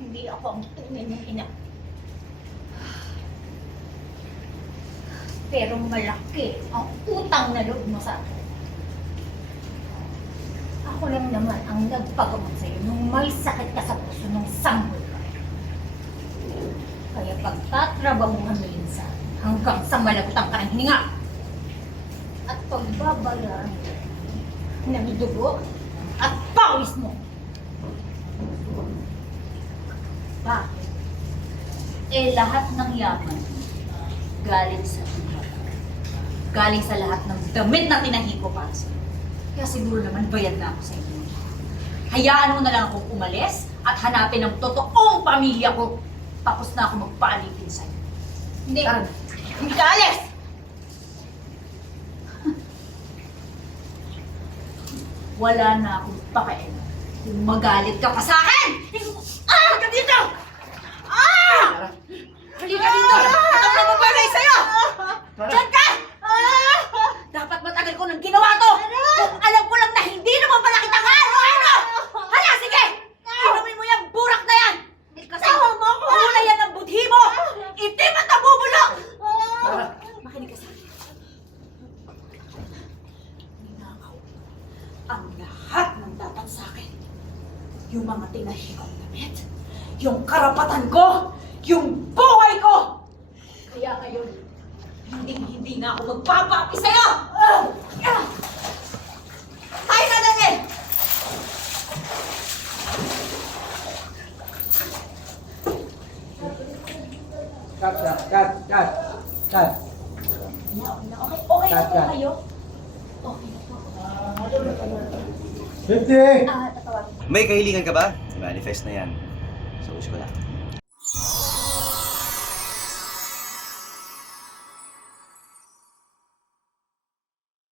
Hindi ako ang tunay mong ina. Pero malaki ang utang na loob mo sa akin. Ako lang naman ang nagpagamot sa'yo nung may sakit ka sa puso nung sanggol ka. Kaya pagtatrabahuhan mo yun sa akin hanggang sa malagutan ka ng hininga. At pagbabayaran mo ng dugo at pawis mo. Bakit? Eh lahat ng yaman galing sa iba. Galing sa lahat ng damit na tinahi ko para sa'yo. Kaya siguro naman bayad na ako sa inyo. Hayaan mo na lang akong umalis at hanapin ang totoong pamilya ko. Tapos na ako magpaalipin sa'yo. Hindi. Hindi ka alis! Wala na akong pakialam. Kung magalit ka pa sa akin! Halika dito! Halika dito! Ang namabalay sa'yo! Diyan ka! Dapat matagal ko nang ginawa to! Kung alam ko lang na hindi naman pala kita ano! Hala, sige! Inumin mo yung burak na yan! Kasi kulay yan ang budhi mo! Itim at nabubulok! Makinig ka sa akin. Ninakaw ang lahat ng dapat sa akin. Yung mga tinahi kong damit, yung karapatan ko, yung buhay ko! Kaya ngayon, hindi na ako magpapapi sa'yo! Tayo na natin! Cut. Okay na po kayo? Okay na po. 50! Tatawagin. May kahilingan ka ba? Manifest na yan. Sa wish ko lang.